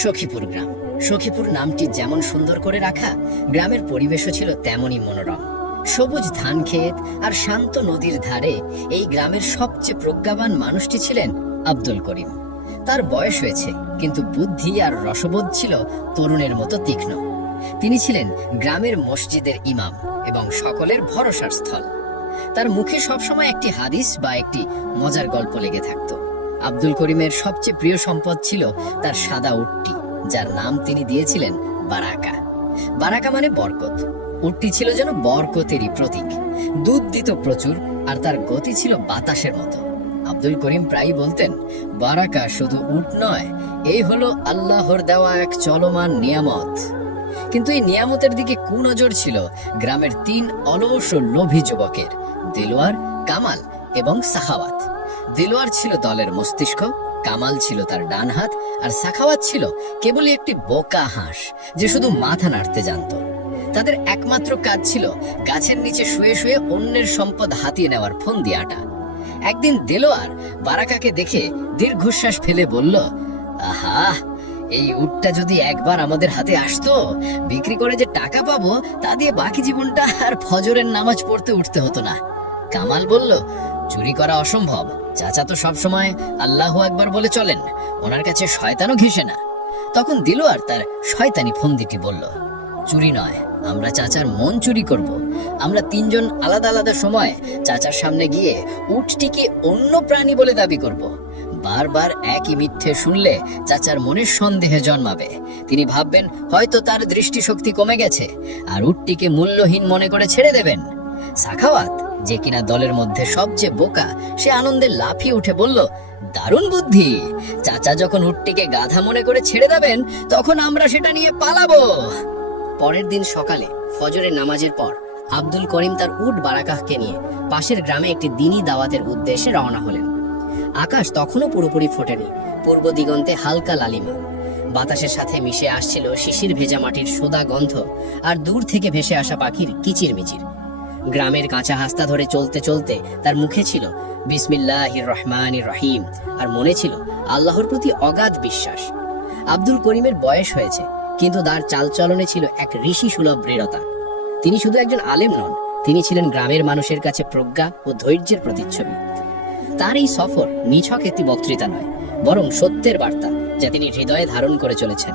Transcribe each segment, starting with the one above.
সখীপুর গ্রাম। সখীপুর নামটি যেমন সুন্দর করে রাখা, গ্রামের পরিবেশও ছিল তেমনই মনোরম। সবুজ ধান ক্ষেত আর শান্ত নদীর ধারে এই গ্রামের সবচেয়ে প্রজ্ঞাবান মানুষটি ছিলেন আব্দুল করিম। তার বয়স হয়েছে, কিন্তু বুদ্ধি আর রসবোধ ছিল তরুণের মতো তীক্ষ্ণ। তিনি ছিলেন গ্রামের মসজিদের ইমাম এবং সকলের ভরসার স্থল। তার মুখে সবসময় একটি হাদিস বা একটি মজার গল্প লেগে থাকত। আব্দুল করিমের সবচেয়ে প্রিয় সম্পদ ছিল তার সাদা উটটি, যার নাম তিনি দিয়েছিলেন বারাকা। বারাকা মানে বরকত। উটটি ছিল যেন বরকতেরই প্রতীক। দুধ দিত প্রচুর, আর তার গতি ছিল বাতাসের মতো। আব্দুল করিম প্রায়ই বলতেন, বারাকা শুধু উট নয়, এই হলো আল্লাহর দেওয়া এক চলমান নিয়ামত। কিন্তু এই নিয়ামতের দিকে কুনজর ছিল গ্রামের 3 অলস ও লোভী যুবকের, দিলওয়ার, কামাল এবং সাখাওয়াত। দিলওয়ার ছিল দলের মস্তিষ্ক, কামাল ছিল তার ডান হাত, আর সাখাওয়াত ছিল কেবলই একটি বোকা হাঁস যে শুধু মাথা নাড়তে জানত। তাদের একমাত্র কাজ ছিল গাছের নিচে শুয়ে শুয়ে অন্যের সম্পদ হাতিয়ে নেওয়ার ফন্দি আটা। একদিন দিলওয়ার বারাকাকে দেখে দীর্ঘশ্বাস ফেলে বলল, আহা, এই উটটা যদি একবার আমাদের হাতে আসতো, বিক্রি করে যে টাকা পাবো তা দিয়ে বাকি জীবনটা আর ফজরের নামাজ পড়তে উঠতে হতো না। কামাল বলল, চুরি করা অসম্ভব, চাচা তো সবসময় আল্লাহু আকবার বলে চলেন, ওনার কাছে শয়তানও ঘেঁষে না। তখন দিলওয়ার তার শয়তানি ফন্দিটি বলল, চুরি নয়, আমরা চাচার মন চুরি করব। আমরা 3 জন আলাদা আলাদা সময় চাচার সামনে গিয়ে উটটিকে অন্য প্রাণী বলে দাবি করব। বারবার একই মিথ্যে শুনলে চাচার মনে সন্দেহে জন্মাবে। তিনি ভাববেন হয়তো তার দৃষ্টিশক্তি কমে গেছে, আর উটটিকে মূল্যহীন মনে করে ছেড়ে দেবেন। সাখাওয়াত, যে কিনা দলের মধ্যে সবচেয়ে বোকা, সে আনন্দে লাফিয়ে উঠে বলল, দারুণ বুদ্ধি! চাচা যখন উটটিকে গাধা মনে করে ছেড়ে দেবেন, তখন আমরা সেটা নিয়ে পালাবো। পরের দিন সকালে ফজরের নামাজের পর আব্দুল করিম তার উট বারাকাহকে নিয়ে পাশের গ্রামে একটি দিনী দাওয়াতের উদ্দেশ্যে রওনা হলেন। আকাশ তখনও পুরোপুরি ফোটেনি, পূর্ব দিগন্তে হালকা লালিমা। বাতাসের সাথে মিশে আসছিল শিশির ভেজা মাটির সোদা গন্ধ আর দূর থেকে ভেসে আসা পাখির কিচিরমিচির। গ্রামের কাঁচা হাস্তা ধরে চলতে চলতে তার মুখে ছিল বিসমিল্লাহির রহমানির রহিম, আর মনে ছিল আল্লাহর প্রতি অগাধ বিশ্বাস। আব্দুল করিমের বয়স হয়েছে, কিন্তু তার চালচলনে ছিল এক ঋষি সুলভ দৃঢ়তা। তিনি শুধু একজন আলেম নন, তিনি ছিলেন গ্রামের মানুষের কাছে প্রজ্ঞা ও ধৈর্যের প্রতিচ্ছবি। তার এই সফর নিছক একটি বক্তৃতা নয়, বরং সত্যের বার্তা যা তিনি হৃদয়ে ধারণ করে চলেছেন।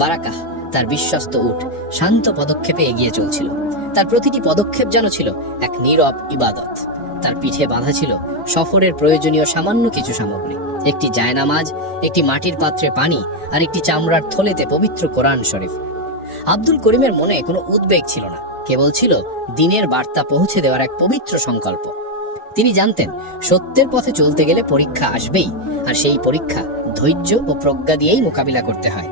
বারাকাহ, তার বিশ্বস্ত উট, শান্ত পদক্ষেপে এগিয়ে চলছিল। তার প্রতিটি পদক্ষেপ যেন ছিল এক নীরব ইবাদত। তার পিঠে বাঁধা ছিল সফরের প্রয়োজনীয় সামান্য কিছু সামগ্রী, একটি জায়নামাজ, একটি মাটির পাত্রে পানি, আর একটি চামড়ার থলেতে পবিত্র কোরআন শরীফ। আব্দুল করিমের মনে কোনো উদ্বেগ ছিল না, কেবল ছিল দিনের বার্তা পৌঁছে দেওয়ার এক পবিত্র সংকল্প। তিনি জানতেন সত্যের পথে চলতে গেলে পরীক্ষা আসবেই, আর সেই পরীক্ষা ধৈর্য ও প্রজ্ঞা দিয়েই মোকাবিলা করতে হয়।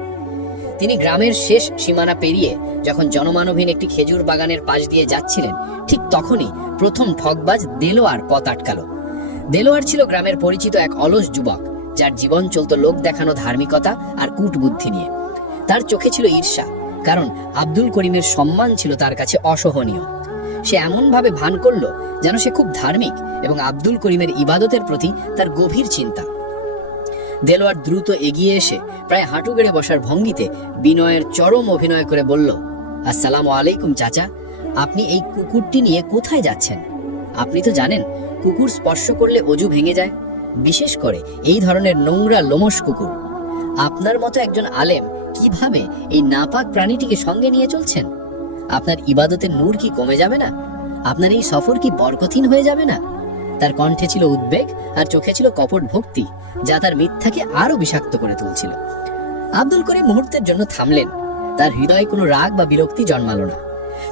তিনি গ্রামের শেষ সীমানা পেরিয়ে যখন জনমানবহীন একটি খেজুর বাগানের পাশ দিয়ে যাচ্ছিলেন, ঠিক তখনই প্রথম ঠকবাজ দেলোয়ার পথ আটকালো। দেলোয়ার ছিল গ্রামের পরিচিত এক অলস যুবক, যার জীবন চলত লোক দেখানো ধার্মিকতা আর কূটবুদ্ধি নিয়ে। তার চোখে ছিল ঈর্ষা, কারণ আব্দুল করিমের সম্মান ছিল তার কাছে অসহনীয়। সে এমনভাবে ভান করল যেন সে খুব ধার্মিক এবং আব্দুল করিমের ইবাদতের প্রতি তার গভীর চিন্তা। দেলোয়ার দ্রুত এগিয়ে এসে প্রায় হাঁটু গেড়ে বসার ভঙ্গিতে বিনয়ের চরম অভিনয় করে বলল, আসসালামু আলাইকুম চাচা, আপনি এই কুকুরটি নিয়ে কোথায় যাচ্ছেন? আপনি তো জানেন কুকুর স্পর্শ করলে অজু ভেঙে যায়, বিশেষ করে এই ধরনের নোংরা লোমশ কুকুর। আপনার মতো একজন আলেম কিভাবে এই নাপাক প্রাণীটিকে সঙ্গে নিয়ে চলছেন? আপনার ইবাদতের নূর কি কমে যাবে না? আপনার এই সফর কি বরকতহীন হয়ে যাবে না? তার কণ্ঠে ছিল উদ্বেগ, আর চোখে ছিল কপট ভক্তি, যা তার মিথ্যাকে আরো বিষাক্ত করে তুলছিল। আব্দুল করিম মুহূর্তের জন্য থামলেন। তার হৃদয়ে কোনো রাগ বা বিরক্তি জন্মালো না।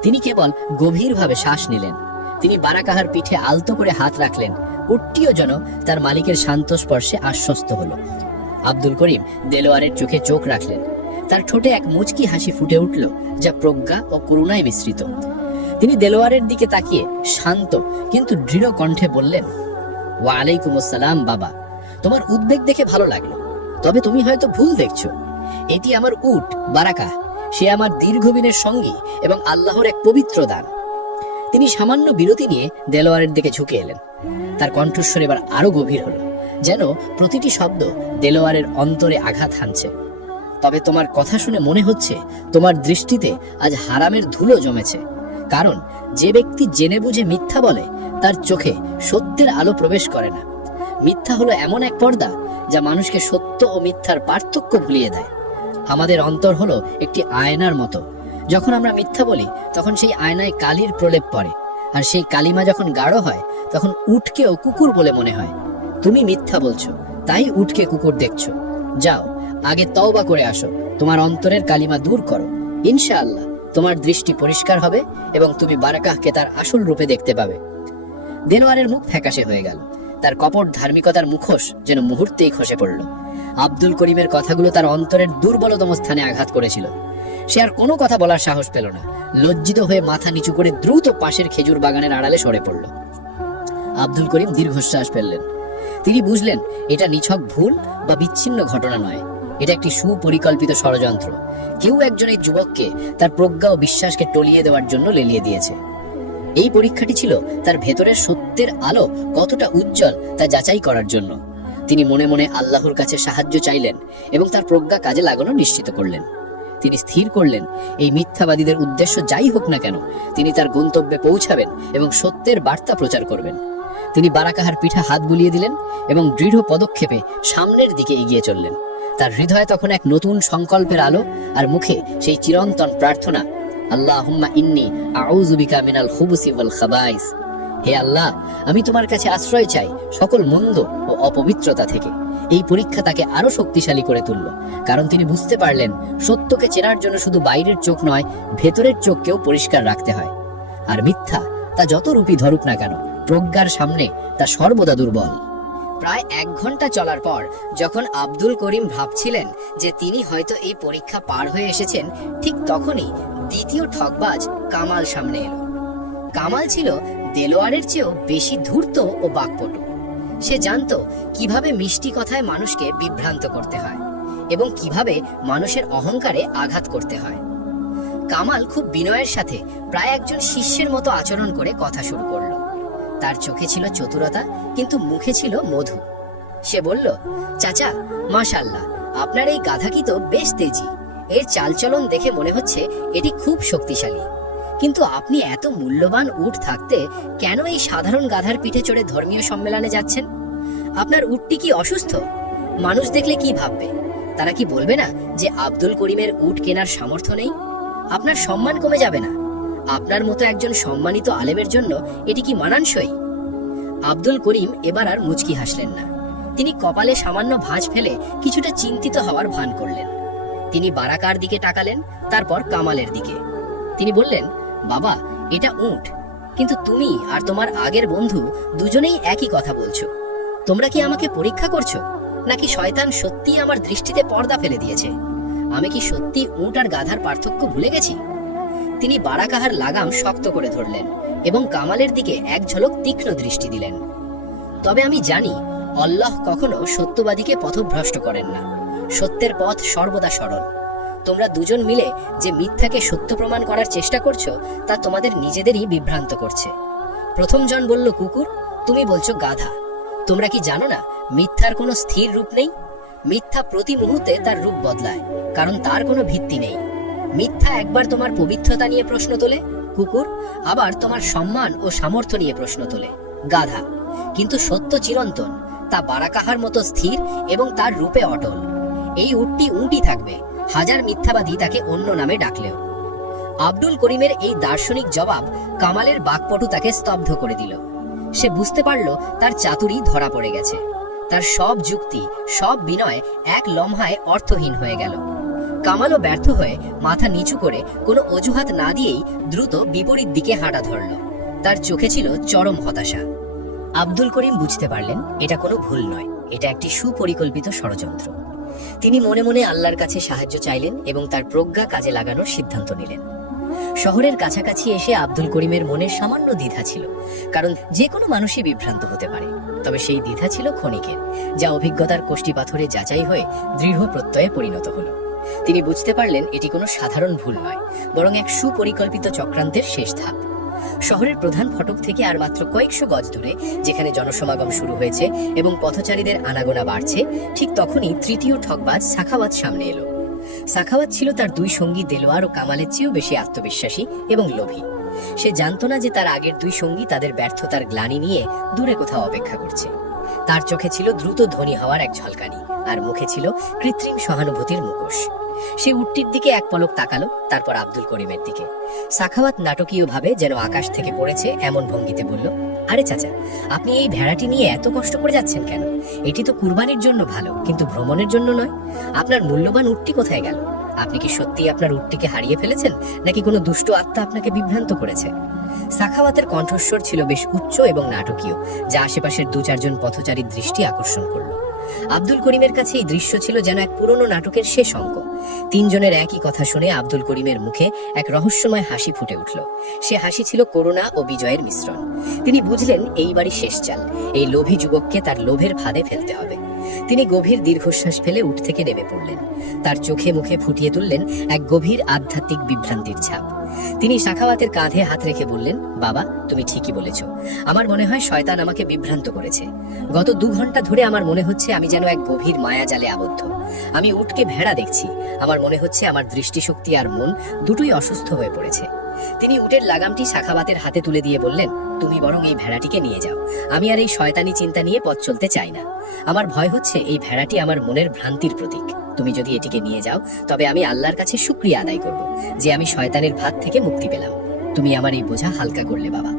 তিনি কেবল গভীরভাবে শ্বাস নিলেন। তিনি বারাকাহার পিঠে আলতো করে হাত রাখলেন। উটটিও যেন তার মালিকের শান্ত স্পর্শে আশ্বস্ত হলো। আব্দুল করিম দেলোয়ারের চোখে চোখ রাখলেন। তার ঠোঁটে এক মুচকি হাসি ফুটে উঠল, যা প্রজ্ঞা ও করুণায় মিশ্রিত। তিনি দেলোয়ারের দিকে তাকিয়ে শান্ত কিন্তু দৃঢ় কণ্ঠে বললেন, ওয়া আলাইকুম আসসালাম বাবা, তোমার উদ্বেগ দেখে ভালো লাগলো, তবে তুমি হয়তো ভুল দেখছো। এটি আমার উট বারাকা, সে আমার দীর্ঘদিনের সঙ্গী এবং আল্লাহর এক পবিত্র দান। তিনি সামান্য বিরতি নিয়ে দেলোয়ারের দিকে ঝুঁকে এলেন। তার কণ্ঠস্বর এবার আরো গভীর হলো, যেন প্রতিটি শব্দ দেলোয়ারের অন্তরে আঘাত হানছে। তবে তোমার কথা শুনে মনে হচ্ছে তোমার দৃষ্টিতে আজ হারামের ধুলো জমেছে। কারণ যে ব্যক্তি জেনে বুঝে মিথ্যা বলে তার চোখে সত্যের আলো প্রবেশ করে না। মিথ্যা হলো এমন এক পর্দা যা মানুষকে সত্য ও মিথ্যার পার্থক্য ভুলিয়ে দেয়। আমাদের অন্তর হলো একটি আয়নার মতো। যখন আমরা মিথ্যা বলি তখন সেই আয়নায় কালির প্রলেপ পড়ে, আর সেই কালিমা যখন গাঢ় হয় তখন উটকেও কুকুর বলে মনে হয়। তুমি মিথ্যা বলছো, তাই উটকে কুকুর দেখছো। যাও, আগে তওবা করে আসো, তোমার অন্তরের কালিমা দূর করো। ইনশাআল্লাহ তোমার দৃষ্টি পরিষ্কার হবে এবং তুমি বারাকাহকে তার আসল রূপে দেখতে পাবে। দেলোয়ারের মুখ ফ্যাকাশে হয়ে গেল। তার কপট ধার্মিকতার মুখোশ যেন মুহূর্তেই খসে পড়ল। আব্দুল করিমের কথাগুলো তার অন্তরের দুর্বলতম স্থানে আঘাত করেছিল। সে আর কোনো কথা বলার সাহস পেল না। লজ্জিত হয়ে মাথা নিচু করে দ্রুত পাশের খেজুর বাগানের আড়ালে সরে পড়ল। আব্দুল করিম দীর্ঘশ্বাস ফেললেন। তিনি বুঝলেন এটা নিছক ভুল বা বিচ্ছিন্ন ঘটনা নয়, এটা একটি সুপরিকল্পিত ষড়যন্ত্র। কেউ একজন এই যুবককে তার প্রজ্ঞা ও বিশ্বাসকে টলিয়ে দেওয়ার জন্য লেলিয়ে দিয়েছে। এই পরীক্ষাটি ছিল তার ভেতরের সত্যের আলো কতটা উজ্জ্বল তা যাচাই করার জন্য। তিনি মনে মনে আল্লাহর কাছে সাহায্য চাইলেন এবং তার প্রজ্ঞা কাজে লাগানো নিশ্চিত করলেন। তিনি স্থির করলেন এই মিথ্যাবাদীদের উদ্দেশ্য যাই হোক না কেন, তিনি তার গন্তব্যে পৌঁছাবেন এবং সত্যের বার্তা প্রচার করবেন। তিনি বারাকাহার পিঠে হাত বুলিয়ে দিলেন এবং দৃঢ় পদক্ষেপে সামনের দিকে এগিয়ে চললেন। তার হৃদয়ে তখন এক নতুন সংকল্পের আলো, আর মুখে সেই চিরন্তন প্রার্থনা, আল্লাহুম্মা ইন্নী আউযু বিকা মিনাল খুবুসি ওয়াল খাবাইস। হে আল্লাহ, আমি তোমার কাছে আশ্রয় চাই সকল মন্দ ও অপবিত্রতা থেকে। এই পরীক্ষা তাকে আরো শক্তিশালী করে তুলল, কারণ তিনি বুঝতে পারলেন সত্যকে চেনার জন্য শুধু বাইরের চোখ নয়, ভেতরের চোখকেও পরিষ্কার রাখতে হয়। আর মিথ্যা তা যত রূপী ধরুক না কেন, প্রজ্ঞার সামনে তা সর্বদা দুর্বল। প্রায় 1 ঘন্টা চলার পর যখন আব্দুল করিম ভাবছিলেন যে তিনি হয়তো এই পরীক্ষা পার হয়ে এসেছেন, ঠিক তখনই দ্বিতীয় ঠকবাজ কামাল সামনে এলো। কামাল ছিল দেলোয়ারের চেয়েও বেশি ধূর্ত ও বাকপটু। সে জানতো কিভাবে মিষ্টি কথায় মানুষকে বিভ্রান্ত করতে হয় এবং কিভাবে মানুষের অহংকারে আঘাত করতে হয়। কামাল খুব বিনয়ের সাথে প্রায় একজন শিষ্যের মতো আচরণ করে কথা শুরু করলো। তার চোখে ছিল চতুরতা, কিন্তু মুখে ছিল মধু। সে বলল, চাচা, মাশাআল্লাহ, আপনার এই গাধা কি তো বেশ তেজি। এর চালচলন দেখে মনে হচ্ছে এটি খুব শক্তিশালী। কিন্তু আপনি এত মূল্যবান উট থাকতে কেন এই সাধারণ গাধার পিঠে চড়ে ধর্মীয় সম্মেলনে যাচ্ছেন? আপনার উটটি কি অসুস্থ? মানুষ দেখলে কি ভাববে? তারা কি বলবে না যে আব্দুল করিমের উট কেনার সামর্থ্য নেই? আপনার সম্মান কমে যাবে না? আপনার মতো একজন সম্মানিত আলেমের জন্য এটি কি মানানসই? আব্দুল করিম এবার আর মুচকি হাসলেন না। তিনি কপালে সামান্য ভাঁজ ফেলে কিছুটা চিন্তিত হওয়ার ভান করলেন। তিনি বারাকার দিকে তাকালেন, তারপর কামালের দিকে। তিনি বললেন, বাবা, এটা উট, কিন্তু তুমি আর তোমার আগের বন্ধু দুজনেই একই কথা বলছো। তোমরা কি আমাকে পরীক্ষা করছো, নাকি শয়তান সত্যিই আমার দৃষ্টিতে পর্দা ফেলে দিয়েছে? আমি কি সত্যি উট আর গাধার পার্থক্য ভুলে গেছি? তিনি বারাকাহার লাগাম শক্ত করে ধরলেন এবং কামালের দিকে এক ঝলক তীক্ষ্ণ দৃষ্টি দিলেন। তবে আমি জানি আল্লাহ কখনো সত্যবাদীকে পথভ্রষ্ট করেন না। সত্যের পথ সর্বদা সরল। তোমরা দুজন মিলে যে মিথ্যাকে সত্য প্রমাণ করার চেষ্টা করছো তা তোমাদের নিজেদেরই বিভ্রান্ত করছে। প্রথম জন বলল কুকুর, তুমি বলছো গাধা। তোমরা কি জানো না মিথ্যার কোনো স্থির রূপ নেই? মিথ্যা প্রতি মুহূর্তে তার রূপ বদলায়, কারণ তার কোনো ভিত্তি নেই। মিথ্যা একবার তোমার পবিত্রতা নিয়ে প্রশ্ন তোলে, কুকুর, আবার তোমার সম্মান ও সামর্থ্য নিয়ে প্রশ্ন তোলে, গাধা। কিন্তু সত্য চিরন্তন, তা বারাকাহার মতো স্থির এবং তার রূপে অটল। এই উটটি উটই থাকবে, হাজার মিথ্যাবাদী তাকে অন্য নামে ডাকলেও। আব্দুল করিমের এই দার্শনিক জবাব কামালের বাকপটু তাকে স্তব্ধ করে দিল। সে বুঝতে পারল তার চাতুরি ধরা পড়ে গেছে। তার সব যুক্তি, সব বিনয় এক লম্হায় অর্থহীন হয়ে গেল। কামালও ব্যর্থ হয়ে মাথা নিচু করে কোনো অজুহাত না দিয়েই দ্রুত বিপরীত দিকে হাঁটা ধরল। তার চোখে ছিল চরম হতাশা। আব্দুল করিম বুঝতে পারলেন এটা কোনো ভুল নয়, এটা একটি সুপরিকল্পিত ষড়যন্ত্র। তিনি মনে মনে আল্লাহর কাছে সাহায্য চাইলেন এবং তার প্রজ্ঞা কাজে লাগানোর সিদ্ধান্ত নিলেন। শহরের কাছাকাছি এসে আব্দুল করিমের মনে সামান্য দ্বিধা ছিল, কারণ যে কোনো মানুষই বিভ্রান্ত হতে পারে। তবে সেই দ্বিধা ছিল ক্ষণিকের, যা অভিজ্ঞতার কষ্টি পাথরে যাচাই হয়ে দৃঢ় প্রত্যয়ে পরিণত হলো। তিনি বুঝতে পারলেন এটি কোনো সাধারণ ভুল নয়, বরং এক সুপরিকল্পিত চক্রান্তের শেষ ধাপ। শহরের প্রধান ফটক থেকে আর মাত্র কয়েকশো গজ দূরে, যেখানে জনসমাগম শুরু হয়েছে এবং পথচারীদের আনাগোনা বাড়ছে, ঠিক তখনই তৃতীয় ঠকবাজ সাখাওয়াত সামনে এলো। সাখাওয়াত ছিল তার দুই সঙ্গী দেলোয়ার ও কামালের চেয়েও বেশি আত্মবিশ্বাসী এবং লোভী। সে জানতো না যে তার আগের দুই সঙ্গী তাদের ব্যর্থতার গ্লানি নিয়ে দূরে কোথাও অপেক্ষা করছে। তার চোখে ছিল দ্রুত ধনী হওয়ার এক ঝলকানি, আর মুখে ছিল কৃত্রিম সহানুভূতির মুখোশ। সে উটটির দিকে এক পলক তাকালো, তারপর আব্দুল করিমের দিকে। সাখাওয়াত নাটকীয়ভাবে যেন আকাশ থেকে পড়েছে এমন ভঙ্গিতে বলল, আরে চাচা, আপনি এই ভেড়াটি নিয়ে এত কষ্ট করে যাচ্ছেন কেন? এটি তো কুরবানির জন্য ভালো, কিন্তু ভ্রমণের জন্য নয়। আপনার মূল্যবান উটটি কোথায় গেল? আপনি কি সত্যিই আপনার উটটিকে হারিয়ে ফেলেছেন, নাকি কোনো দুষ্ট আত্মা আপনাকে বিভ্রান্ত করেছে? সাখাওয়াতের কণ্ঠস্বর ছিল বেশ উচ্চ এবং নাটকীয়, যা আশেপাশের দু চারজন পথচারীর দৃষ্টি আকর্ষণ করল। আব্দুল করিমের কাছে এই দৃশ্য ছিল যেন এক পুরনো নাটকের শেষ অঙ্ক। তিনজনের একই কথা শুনে আব্দুল করিমের মুখে এক রহস্যময় হাসি ফুটে উঠল। সে হাসি ছিল করুণা ও বিজয়ের মিশ্রণ। তিনি বুঝলেন এইবারই শেষ চাল, এই লোভী যুবককে তার লোভের ফাঁদে ফেলতে হবে। তিনি গভীর দীর্ঘশ্বাস ফেলে উঠ থেকে নেমে পড়লেন। তার চোখে মুখে ফুটিয়ে তুললেন এক গভীর আধ্যাত্মিক বিভ্রান্তির ছাপ। তিনি সাখাওয়াতের কাঁধে হাত রেখে বললেন, বাবা, তুমি ঠিকই বলেছ। আমার মনে হয় শয়তান আমাকে বিভ্রান্ত করেছে। গত 2 ঘন্টা ধরে আমার মনে হচ্ছে আমি যেন এক গভীর মায়াজালে আবদ্ধ। আমি উটকে ভেড়া দেখছি। আমার মনে হচ্ছে আমার দৃষ্টিশক্তি আর মন দুটোই অসুস্থ হয়ে পড়েছে। তিনি উটের লাগামটি সাখাওয়াতের হাতে তুলে দিয়ে বললেন, তুমি বরং এই ভেড়াটিকে নিয়ে যাও। আমি আর এই শয়তানি চিন্তা নিয়ে পথ চলতে চাই না। আমার ভয় হচ্ছে এই ভেড়াটি আমার মনের ভ্রান্তির প্রতীক। তুমি যদি এটিকে নিয়ে যাও, তবে আমি আল্লাহর কাছে শুকরিয়া আদায় করব যে আমি শয়তানের ভাত থেকে মুক্তি পেলাম। তুমি আমার এই বোঝা হালকা করলে বাবা।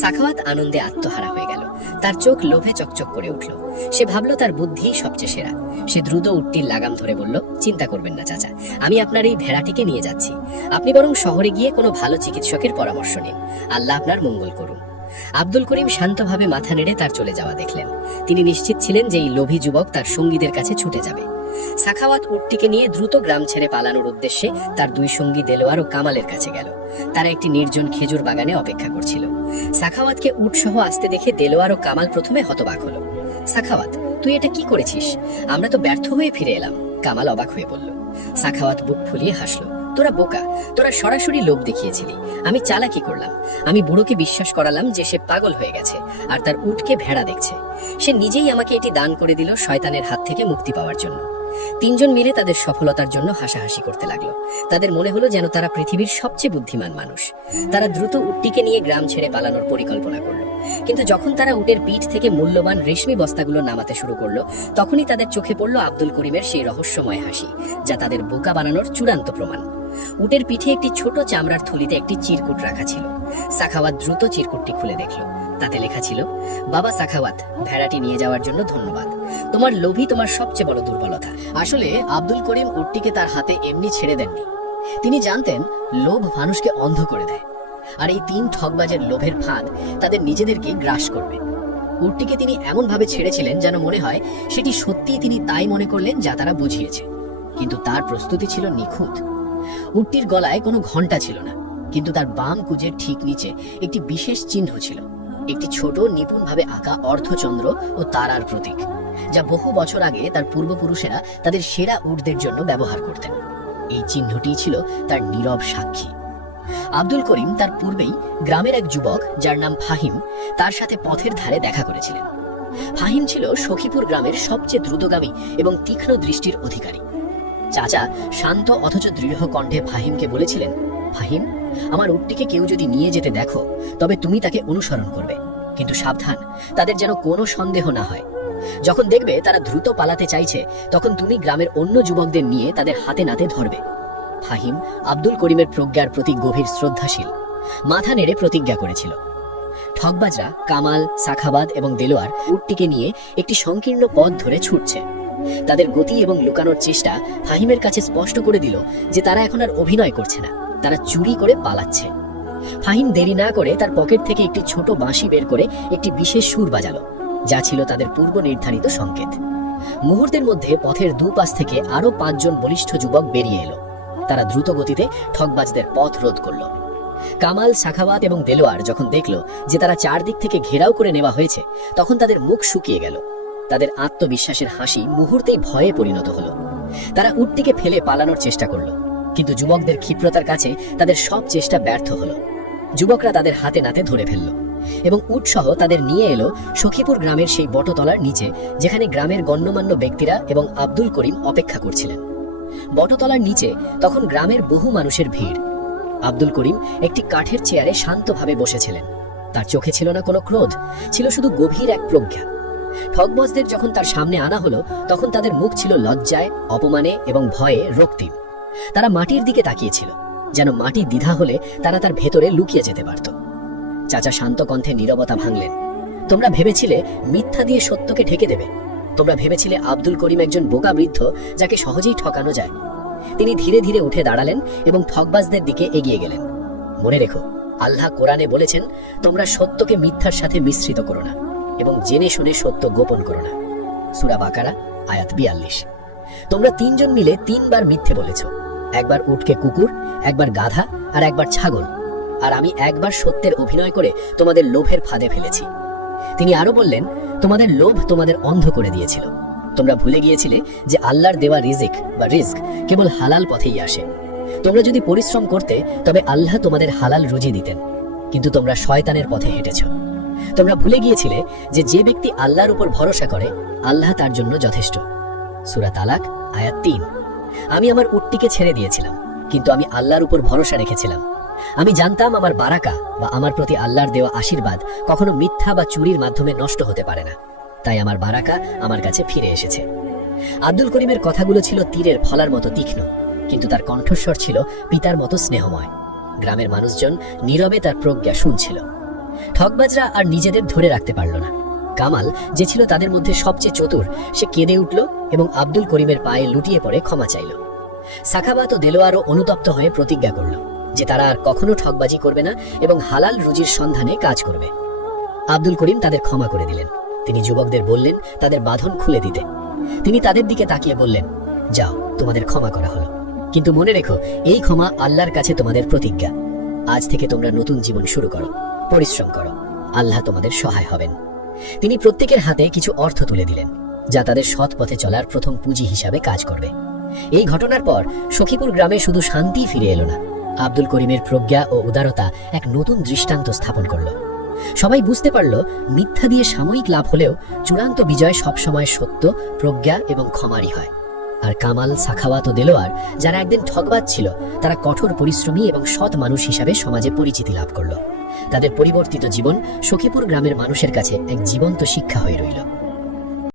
সাখাওয়াত আনন্দে আত্মহারা হয়ে গেল। তার চোখ লোভে চকচক করে উঠল। সে ভাবল তার বুদ্ধিই সবচেয়ে সেরা। সে দ্রুত উটটির লাগাম ধরে বলল, চিন্তা করবেন না চাচা, আমি আপনার এই ভেড়াটিকে নিয়ে যাচ্ছি। আপনি বরং শহরে গিয়ে কোনো ভালো চিকিৎসকের পরামর্শ নিন। আল্লাহ আপনার মঙ্গল করুন। আব্দুল করিম শান্তভাবে মাথা নেড়ে তার চলে যাওয়া দেখলেন। তিনি নিশ্চিত ছিলেন যে এই লোভী যুবক তার সঙ্গীদের কাছে ছুটে যাবে। সাখাওয়াত উটটিকে নিয়ে দ্রুত গ্রাম ছেড়ে পালানোর উদ্দেশ্যে তার দুই সঙ্গী দেলোয়ার ও কামালের কাছে গেল। তারা একটি নির্জন খেজুর বাগানে অপেক্ষা করছিল। সাখাওয়াতকে উট সহ আসতে দেখে দেলোয়ার ও কামাল প্রথমে হতবাক হলো। সাখাওয়াত, তুই এটা কি করেছিস? আমরা তো ব্যর্থ হয়ে ফিরে এলাম। কামাল অবাক হয়ে বলল। সাখাওয়াত বুক ফুলিয়ে হাসলো। তোরা বোকা, তোরা সরাসরি লোভ দেখিয়েছিলি। আমি চালাকি করলাম। আমি বুড়োকে বিশ্বাস করালাম যে সে পাগল হয়ে গেছে আর তার উটকে ভেড়া দেখছে। সে নিজেই আমাকে এটি দান করে দিল শয়তানের হাত থেকে মুক্তি পাওয়ার জন্য। তিনজন মিলে তাদের সফলতার জন্য হাসাহাসি করতে লাগলো। তাদের মনে হলো যেন তারা পৃথিবীর সবচেয়ে বুদ্ধিমান মানুষ। তারা দ্রুত উটটিকে নিয়ে গ্রাম ছেড়ে পালানোর পরিকল্পনা করলো। কিন্তু যখন তারা উটের পিঠ থেকে মূল্যবান রেশমি বস্তাগুলো নামাতে শুরু করলো, তখনই তাদের চোখে পড়লো আব্দুল করিমের সেই রহস্যময় হাসি, যা তাদের বোকা বানানোর চূড়ান্ত প্রমাণ। উটের পিঠে একটি ছোট চামড়ার থলিতে একটি চিরকুট রাখা ছিল। সাখাওয়াত দ্রুত চিরকুটটি খুলে দেখলো। তাতে লেখা ছিল, বাবা সাখাওয়াত, ভেড়াটি নিয়ে যাওয়ার জন্য ধন্যবাদ। তোমার লোভই তোমার সবচেয়ে বড় দুর্বলতা। আসলে আব্দুল করিম উটটিকে তার হাতে এমনি ছেড়ে দেননি। তিনি জানতেন লোভ মানুষকে অন্ধ করে দেয়, আর এই 3 ঠকবাজের লোভের ফাঁদ তাদের নিজেদেরকে গ্রাস করবে। উটটিকে তিনি এমন ভাবে ছেড়েছিলেন যেন মনে হয় সেটি সত্যিই তিনি তাই মনে করলেন যা তারা বুঝিয়েছে। কিন্তু তার প্রস্তুতি ছিল নিখুঁত। উটটির গলায় কোনো ঘণ্টা ছিল না, কিন্তু তার বাম কুজের ঠিক নিচে একটি বিশেষ চিহ্ন ছিল, একটি ছোট নিপুণভাবে আঁকা অর্ধচন্দ্র ও তারার প্রতীক, যা বহু বছর আগে তার পূর্বপুরুষেরা তাদের সেরা উটদের জন্য ব্যবহার করতেন। এই চিহ্নটি ছিল তার নীরব সাক্ষী। আব্দুল করিম তার পূর্বেই গ্রামের এক যুবক যার নাম ফাহিম, তার সাথে পথের ধারে দেখা করেছিলেন। ফাহিম ছিল সখীপুর গ্রামের সবচেয়ে দ্রুতগামী এবং তীক্ষ্ণ দৃষ্টির অধিকারী। চাচা শান্ত অথচ দৃঢ় কণ্ঠে ফাহিমকে বলেছিলেন, ফাহিম, আমার উটটিকে কেউ যদি নিয়ে যেতে দেখো, তবে তুমি তাকে অনুসরণ করবে, কিন্তু সাবধান, তাদের যেন কোনো সন্দেহ না হয়। যখন দেখবে তারা দ্রুত পালাতে চাইছে, তখন তুমি গ্রামের অন্য যুবকদের নিয়ে তাদের হাতে নাতে ধরবে। ফাহিম আব্দুল করিমের প্রজ্ঞার প্রতি গভীর শ্রদ্ধাশীল। মাথা নেড়ে প্রতিজ্ঞা করেছিল। ঠকবাজরা কামাল, সাখাবাদ এবং দেলোয়ার উটটিকে নিয়ে একটি সংকীর্ণ পথ ধরে ছুটছে। তাদের গতি এবং লুকানোর চেষ্টা ফাহিমের কাছে স্পষ্ট করে দিল যে তারা এখন আর অভিনয় করছে না, তারা চুরি করে পালাচ্ছে। ফাহিম দেরি না করে তার পকেট থেকে একটি ছোট বাঁশি বের করে একটি বিশেষ সুর বাজালো, যা ছিল তাদের পূর্ব নির্ধারিত সংকেত। মুহূর্তের মধ্যে পথের দুপাশ থেকে আরো 5 জন বলিষ্ঠ যুবক বেরিয়ে এলো। তারা দ্রুত গতিতে ঠকবাজদের পথ রোধ করল। কামাল, সাখাওয়াত এবং দেলোয়ার যখন দেখল যে তারা চারদিক থেকে ঘেরাও করে নেওয়া হয়েছে, তখন তাদের মুখ শুকিয়ে গেল। তাদের আত্মবিশ্বাসের হাসি মুহূর্তেই ভয়ে পরিণত হলো। তারা উটটিকে ফেলে পালানোর চেষ্টা করলো, কিন্তু যুবকদের ক্ষিপ্রতার কাছে তাদের সব চেষ্টা ব্যর্থ হলো। যুবকরা তাদের হাতে নাতে ধরে ফেলল এবং উট সহ তাদের নিয়ে এলো সখীপুর গ্রামের সেই বটতলার নিচে, যেখানে গ্রামের গণ্যমান্য ব্যক্তিরা এবং আব্দুল করিম অপেক্ষা করছিলেন। বটতলার নিচে তখন গ্রামের বহু মানুষের ভিড়। আব্দুল করিম একটি কাঠের চেয়ারে শান্তভাবে বসেছিলেন। তার চোখে ছিল না কোনো ক্রোধ, ছিল শুধু গভীর এক প্রজ্ঞা। ঠগবাজদের যখন তার সামনে আনা হলো, তখন তাদের মুখ ছিল লজ্জায়, অপমানে এবং ভয়ে রক্তিম। তারা মাটির দিকে তাকিয়েছিল, যেন মাটি দ্বিধা হলে তারা তার ভেতরে লুকিয়ে যেতে পারত। চাচা শান্ত কণ্ঠে নীরবতা ভাঙলেন। তোমরা ভেবেছিলে মিথ্যা দিয়ে সত্যকে ঢেকে দেবে। তোমরা ভেবেছিলে আব্দুল করিম একজন বোকা বৃদ্ধ যাকে সহজেই ঠকানো যায়। তিনি ধীরে ধীরে উঠে দাঁড়ালেন এবং ঠগবাজদের দিকে এগিয়ে গেলেন। মনে রেখো, আল্লাহ কোরআনে বলেছেন, তোমরা সত্যকে মিথ্যার সাথে মিশ্রিত করো না এবং জেনে শুনে সত্য গোপন করো না। সূরা বাকারা আয়াত 42। তোমরা তিনজন মিলে 3 বার মিথ্যে বলেছ। একবার উটকে কুকুর, একবার গাধা আর একবার ছাগল। আর আমি একবার সত্যের অভিনয় করে তোমাদের লোভের ফাঁদে ফেলেছি। তিনি আরো বললেন, তোমাদের লোভ তোমাদের অন্ধ করে দিয়েছিল। তোমরা ভুলে গিয়েছিলে যে আল্লাহর দেওয়া রিজিক বা রিস্ক কেবল হালাল পথেই আসে। তোমরা যদি পরিশ্রম করতে তবে আল্লাহ তোমাদের হালাল রুজি দিতেন, কিন্তু তোমরা শয়তানের পথে হেঁটেছ। তোমরা ভুলে গিয়েছিলে যে ব্যক্তি আল্লাহর উপর ভরসা করে, আল্লাহ তার জন্য যথেষ্ট। সূরা তালাক আয়াত 3। আমি আমার উটটিকে ছেড়ে দিয়েছিলাম, কিন্তু আমি আল্লাহর উপর ভরসা রেখেছিলাম। আমি জানতাম আমার বারাকা বা আমার প্রতি আল্লাহর দেওয়া আশীর্বাদ কখনো মিথ্যা বা চুরির মাধ্যমে নষ্ট হতে পারে না। তাই আমার বারাকা আমার কাছে ফিরে এসেছে। আব্দুল করিমের কথাগুলো ছিল তীরের ফলার মতো তীক্ষ্ণ, কিন্তু তার কণ্ঠস্বর ছিল পিতার মতো স্নেহময়। গ্রামের মানুষজন নীরবে তার প্রজ্ঞা শুনছিল। ঠগবাজরা আর নিজেদের ধরে রাখতে পারল না। কামাল, যে ছিল তাদের মধ্যে সবচেয়ে চতুর, সে কেঁদে উঠল এবং আব্দুল করিমের পায়ে লুটিয়ে পড়ে ক্ষমা চাইল। সাখাবাত ও দেলোয়ারও অনুতপ্ত হয়ে প্রতিজ্ঞা করল যে তারা আর কখনো ঠগবাজি করবে না এবং হালাল রুজির সন্ধানে কাজ করবে। আব্দুল করিম তাদের ক্ষমা করে দিলেন। তিনি যুবকদের বললেন তাদের বাঁধন খুলে দিতে। তিনি তাদের দিকে তাকিয়ে বললেন, যাও, তোমাদের ক্ষমা করা হলো। কিন্তু মনে রেখো, এই ক্ষমা আল্লাহর কাছে তোমাদের প্রতিজ্ঞা। আজ থেকে তোমরা নতুন জীবন শুরু করো, পরিশ্রম করো, আল্লাহ তোমাদের সহায় হবেন। তিনি প্রত্যেকের হাতে কিছু অর্থ তুলে দিলেন, যা তাদের সৎ পথে চলার প্রথম পুঁজি হিসাবে কাজ করবে। এই ঘটনার পর সখীপুর গ্রামে শুধু শান্তি ফিরে এলো না, আব্দুল করিমের প্রজ্ঞা ও উদারতা এক নতুন দৃষ্টান্ত স্থাপন করল। সবাই বুঝতে পারল, মিথ্যা দিয়ে সাময়িক লাভ হলেও চূড়ান্ত বিজয় সবসময় সত্য, প্রজ্ঞা এবং ক্ষমারই হয়। আর কামাল, সাখাওয়াত ও দেলোয়ার, যারা একদিন ঠগবাজ ছিল, তারা কঠোর পরিশ্রমী এবং সৎ মানুষ হিসাবে সমাজে পরিচিতি লাভ করল। তাদের পরিবর্তিত জীবন সখীপুর গ্রামের মানুষের কাছে এক জীবন্ত শিক্ষা হয়ে রইল।